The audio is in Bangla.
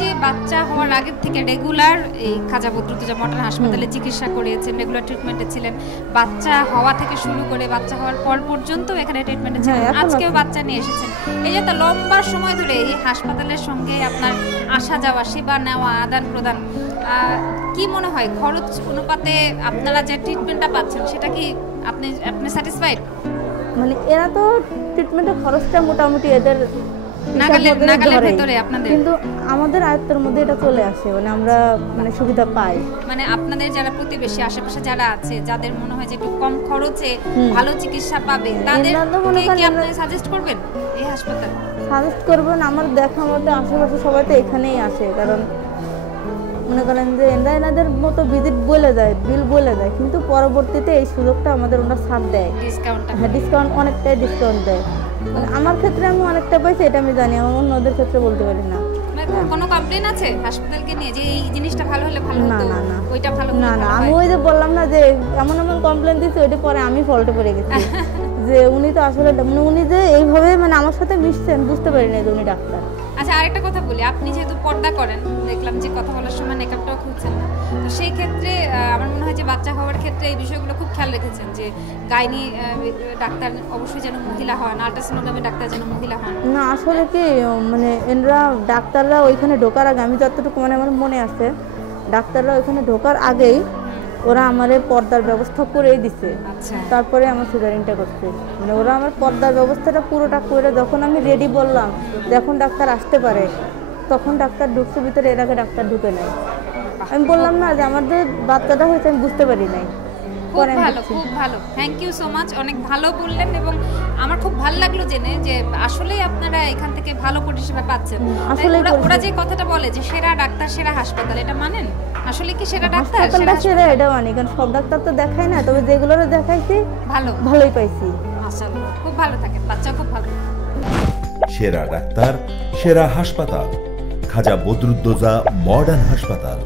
যে বাচ্চা হওয়ার আগে থেকে রেগুলার এই খাজা বদরুদ্দোজা মডার্ন হাসপাতালে চিকিৎসা করিয়েছেন, রেগুলার ট্রিটমেন্টে ছিলেন, বাচ্চা হওয়া থেকে শুরু করে বাচ্চা হওয়ার পর পর্যন্ত এখানে ট্রিটমেন্টে ছিলেন, আজকেও বাচ্চা নিয়ে এসেছেন। এই যে তো লম্বা সময় ধরে এই হাসপাতালের সঙ্গে আপনার আসা যাওয়া, সেবা নেওয়া, আদান প্রদান, কি মনে হয় খরচ অনুপাতে আপনারা যে ট্রিটমেন্টটা পাচ্ছেন সেটা কি আপনি স্যাটিসফাইড? মানে এরা তো ট্রিটমেন্টের খরচটা মোটামুটি এদের নাগালের ভিতরে আপনাদের, কিন্তু আমাদের আয়ত্তের মধ্যে এটা চলে আসে, মানে আমরা মানে সুবিধা পাই। মানে আপনাদের যারা প্রতিবেশী আশেপাশে যারা আছে, যাদের মনে হয় যে একটু কম খরচে ভালো চিকিৎসা পাবে, তাদের কি আপনি সাজেস্ট করবেন এই হাসপাতাল? সাজেস্ট করবেন, আমার দেখা মতে আশেপাশে সবাই তো এখানেই আসে, কারণ মনে করেন যে এনাদের মতো ভিজিট বলে দেয়, বিল বলে দেয়, কিন্তু পরবর্তীতে এই সুযোগটা আমাদের ওরা ছাড় দেয়, ডিসকাউন্ট অনেকটাই ডিসকাউন্ট দেয়। মানে আমার ক্ষেত্রে আমি অনেকটা পাইছি, এটা আমি জানি, আমার অন্যদের ক্ষেত্রে বলতে পারি না। কোনো কমপ্লেইন আছে হাসপাতালকে নিয়ে যে এই জিনিসটা ভালো হলে ভালো হতো, না ওইটা ভালো না না, আমি ওই যে বললাম না যে এমন এমন কমপ্লেইন দিছি, ওইটা পরে আমি ফল্টে পড়ে গেছি যে উনি তো আসলে মানে উনি যে এইভাবে মানে আমার সাথে মিশছেন বুঝতে পারি না যে উনি ডাক্তার। আচ্ছা, আরেকটা কথা বলি, আপনি যেহেতু পর্দা করেন, দেখলাম যে কথা বলার সময় মেকআপটাও খুলছেন না, তো সেই ক্ষেত্রে আমার মনে হয় যে বাচ্চা হওয়ার ক্ষেত্রে এই বিষয়গুলো খুব খেয়াল রেখেছেন যে গাইনি ডাক্তার অবশ্যই যেন মহিলা হন, আল্ট্রাসোনোগ্রামে ডাক্তার যেন মহিলা হন। না আসলে কি মানে এনরা ডাক্তাররা ওইখানে ঢোকার আগে, আমি যতটুকু মানে আমার মনে আছে, ডাক্তাররা ওইখানে ঢোকার আগেই ওরা আমার পর্দার ব্যবস্থা করেই দিছে, তারপরে আমার সিজারিংটা করছে। মানে ওরা আমার পর্দার ব্যবস্থাটা পুরোটা করে যখন আমি রেডি বললাম যখন ডাক্তার আসতে পারে, তখন ডাক্তার ঢুকছে ভিতরে, এর আগে ডাক্তার ঢুকে নাই। আমি বললাম না যে আমার যে বাচ্চাটা হয়েছে আমি বুঝতে পারি নাই। খুব ভালো, খুব ভালো, থ্যাংক ইউ সো মাচ, অনেক ভালো বললেন এবং আমার খুব ভালো লাগলো জেনে যে আসলেই আপনারা এখান থেকে ভালো পরিষেবা পাচ্ছেন। আসলে ওরা যে কথাটা বলে যে সেরা ডাক্তার সেরা হাসপাতাল, এটা মানেন? আসলে কি সেরা ডাক্তার সেরা এটা মানি, কারণ সব ডাক্তার তো দেখাই না, তবে যেগুলোরে দেখাইছি ভালোই পাইছি। মাশাআল্লাহ, খুব ভালো থাকেন, বাচ্চা খুব ভালো। সেরা ডাক্তার সেরা হাসপাতাল, খাজা বদরুদ্দোজা মডার্ন হাসপাতাল।